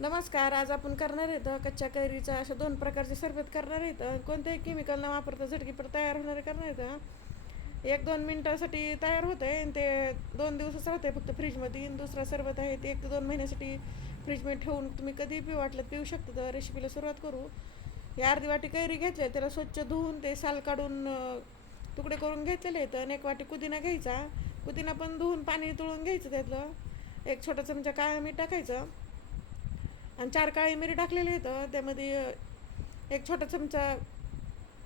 नमस्कार. आज आपण करणार आहेत कच्च्या कैरीचा अशा दोन प्रकारचे सरबत करणार आहेत. कोणत्याही केमिकल न वापरता झटकीपट तयार होणारे करणार आहेत. 1-2 मिनिटासाठी तयार होते आणि ते 2 दिवसच राहते फक्त फ्रीजमध्ये. दुसरा सरबत आहे ते 1 ते 2 महिन्यासाठी फ्रीजमध्ये ठेवून तुम्ही कधी पिऊ वाटलं पिऊ शकता. तर रेसिपीला सुरुवात करू. ही अर्धी वाटी कैरी घेतली, त्याला स्वच्छ धुवून ते साल काढून तुकडे करून घेतलेले आहेत. आणि 1 वाटी पुदिना घ्यायचा. पुदिना पण धुवून पाणी तुळून घ्यायचं. त्यातलं 1 छोटा चमचा काळं मीठ टाकायचं आणि 4 काळी मिरी टाकलेली आहेत. त्यामध्ये 1 छोटा चमचा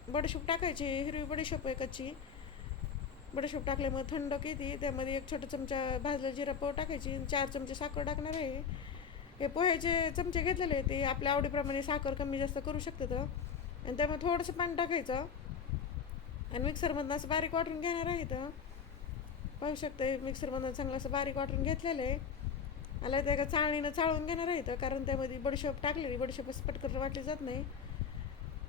बडीशोप टाकायची. हिरवी बडीशोप आहे कच्ची. बडीशोप टाकल्यामुळे थंड येते. त्यामध्ये 1 छोटा चमचा भाजलेला जिरा पाव टाकायची. 4 चमचे साखर टाकणार आहे. हे पोह्याचे चमचे घेतलेले आहे, ते आपल्या आवडीप्रमाणे साखर कमी जास्त करू शकतात. आणि त्यामध्ये थोडंसं पाणी टाकायचं आणि मिक्सरमधून असं बारीक वाटून घेणार आहे. पाहू शकते मिक्सरमधून चांगलं असं बारीक वाटून घेतलेलं आहे. आला त्या चाळणीनं चाळून घेणार आहे, कारण त्यामध्ये बडीशोप टाकलेली. बडीशोप असं पटकन वाटली जात नाही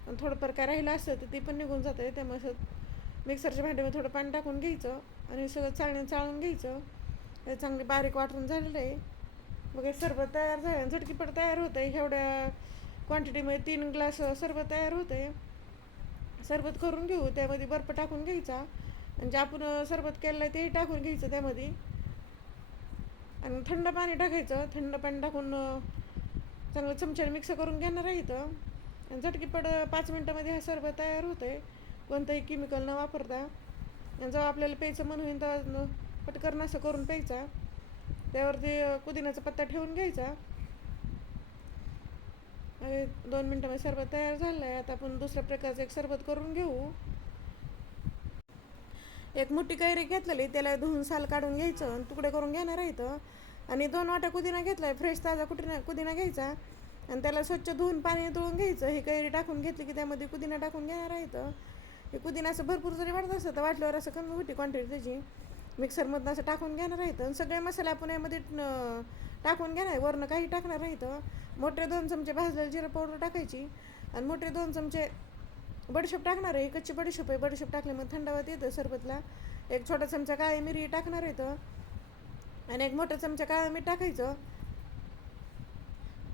आणि थोडंफार काय राहिलं असतं तर ती पण निघून जातं आहे. त्यामुळे असं मिक्सरच्या भांड्यामध्ये थोडं पाणी टाकून घ्यायचं आणि सगळं चाळणीनं चाळून घ्यायचं. हे चांगली बारीक वाटून झालेलं आहे. मग हे सरबत तयार झालं, झटकीपट तयार होतं आहे. एवढ्या क्वांटिटीमध्ये 3 ग्लास सरबत तयार होतं आहे. सरबत करून घेऊ. त्यामध्ये बर्फ टाकून घ्यायचा आणि जे आपण सरबत केलेलं आहे तेही टाकून घ्यायचं त्यामध्ये. आणि थंड पाणी टाकायचं. थंड पाणी टाकून चांगलं चमच्याने मिक्स करून घेणार आहे इथं. आणि झटकीपट 5 मिनटामध्ये हा सरबत तयार होतं आहे, कोणतंही केमिकल न वापरता. आणि जेव्हा आपल्याला प्यायचं मन होईल तेव्हा पटकन असं करून प्यायचा. त्यावरती पुदिन्याचा पत्ता ठेवून घ्यायचा. 2 मिनटामध्ये सरबत तयार झालं आहे. आता आपण दुसऱ्या प्रकारचं एक सरबत करून घेऊ. एक मोठी कैरी घेतलेली, त्याला धुवून साल काढून घ्यायचं आणि तुकडे करून घेणार आहेत. आणि 2 वाट्या पुदिना घेतला आहे, फ्रेश ताजा पुदिना घ्यायचा आणि त्याला स्वच्छ धुवून पाणी तुळून घ्यायचं. ही कैरी टाकून घेतली की त्यामध्ये पुदिना टाकून घेणार आहेत. हे पुदिना असं भरपूर जरी वाटत असतं तर वाटल्यावर असं कमी होती क्वांटिटी त्याची. मिक्सरमधून असं टाकून घेणार आहेत आणि सगळे मसाले आपण यामध्ये टाकून घेणार आहे. वरनं काही टाकणार आहेत. मोठे 2 चमचे भाजलेली जिरा पावडर टाकायची आणि मोठे 2 चमचे बडीशोप टाकणार आहे. कच्ची बडीशोप आहे, बडीशोप टाकल्यामुळे थंडावत येतं सरबतला. 1 छोटा चमचा काळी मिरी टाकणार आहेत आणि 1 मोठा चमचा काळं मीठ टाकायचं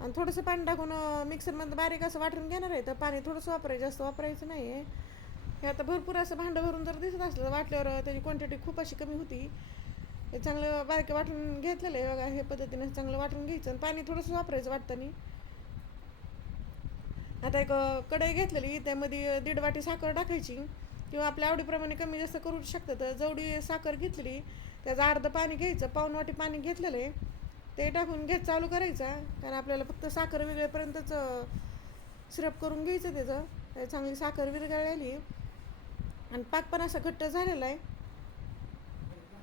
आणि थोडंसं पाणी टाकून मिक्सरमध्ये बारीक असं वाटून घेणार आहे. तर पाणी थोडंसं वापरायचं, जास्त वापरायचं नाही आहे. हे आता भरपूर असं भांडं भरून जर दिसत असलं तर वाटल्यावर त्याची क्वांटिटी खूप अशी कमी होती. हे चांगलं बारीक वाटून घेतलेलं आहे बघा. हे पद्धतीने चांगलं वाटून घ्यायचं आणि पाणी थोडंसं वापरायचं वाटताना. आता एक कढई घेतलेली, त्यामध्ये 1.5 वाटी साखर टाकायची किंवा आपल्या आवडीप्रमाणे कमी जास्त करू शकतात. तर जेवढी साखर घेतलेली त्याचं अर्ध पाणी घ्यायचं. 1/2 वाटी पाणी घेतलेलं आहे ते टाकून चालू करायचा, कारण आपल्याला फक्त साखर विरघळेपर्यंतच सिरप करून घ्यायचं त्याचं. चांगली साखर विरघळलेली आणि पाक पण असा घट्ट झालेला आहे.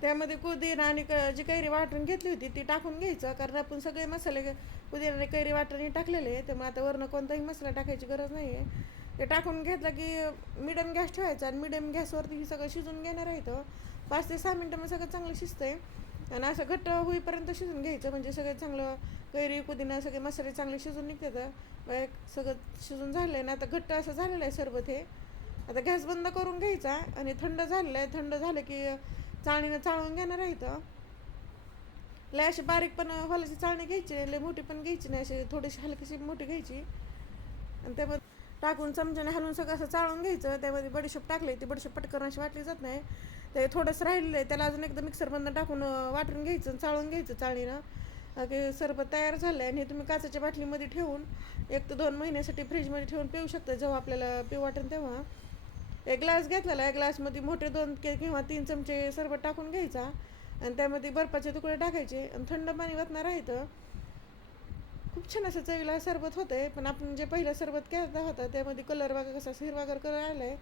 त्यामध्ये पुदिना आणि जी कैरी वाटून घेतली होती ती टाकून घ्यायचं, कारण आपण सगळे मसाले पुदिना आणि कैरी वाटणी टाकलेले आहे. त्यामुळे आता वरनं कोणताही मसाला टाकायची गरज नाही आहे. ते टाकून घेतलं की मिडियम गॅस ठेवायचा आणि मिडियम गॅसवरती ही सगळं शिजून घेणार आहे. 5 ते 6 मिनटामध्ये सगळं चांगलं शिजतं आहे आणि असं घट्ट होईपर्यंत शिजून घ्यायचं, म्हणजे सगळं चांगलं कैरी पुदिना सगळे मसाले चांगले शिजून निघतात. सगळं शिजून झालं आहे ना. आता घट्ट असं झालेलं आहे सरबत हे. आता गॅस बंद करून घ्यायचा आणि थंड झालेलं आहे. थंड झालं की चाळणीनं चाळून घेणार आहे. लय अशी बारीक पण हॉलाची चाळणी घ्यायची, लय मोठी पण घ्यायची नाही, अशी थोडीशी हलकीशी मोठी घ्यायची आणि त्यामध्ये टाकून चमच्याने हलवून सगळं असं चाळून घ्यायचं. त्यामध्ये बडीशोप टाकली, ती बडीशोप पटकन अशी वाटली जात नाही. ते थोडंसं राहिलेलं आहे त्याला अजून एकदा मिक्सरमधून टाकून वाटून घ्यायचं, चाळून घ्यायचं चाळणीनं. की सरबत तयार झालं आहे आणि हे तुम्ही काचेच्या बाटलीमध्ये ठेवून 1 ते 2 महिन्यासाठी फ्रीजमध्ये ठेवून पिऊ शकता, जेव्हा आपल्याला पिऊ वाटेल तेव्हा. 1 ग्लास घेतलेला आहे, ग्लासमध्ये मोठे 2 किंवा 3 चमचे सरबत टाकून घ्यायचा आणि त्यामध्ये बर्फाचे तुकडे टाकायचे आणि थंड पाणी ओतणार आहे. खूप छान असं चवीला सरबत होतं आहे. पण आपण जे पहिलं सरबत केला होता त्यामध्ये कलर बघा कसा हिरवागार कलर आला आहे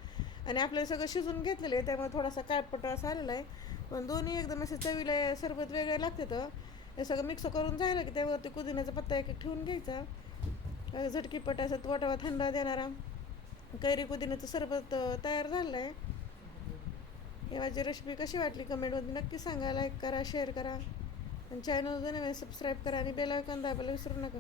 आणि आपल्याला सगळं शिजून घेतलेलं आहे, त्यामुळे थोडासा काळपट असा आलेला आहे. पण दोन्ही एकदम असे चवीला सरबत वेगळे लागते. तर हे सगळं मिक्स करून झालं की त्यावरती पुदिन्याचा पत्ता एक ठेवून घ्यायचा. झटकीपट असं पोटाला थंड देणारा कैरी पुदिन्याचं सरबत तयार झालं आहे. ही माझी रेसिपी कशी वाटली कमेंटमध्ये नक्की सांगा. लाईक करा, शेअर करा आणि चॅनल सबस्क्राईब करा आणि बेल आयकॉन दाबायला विसरू नका.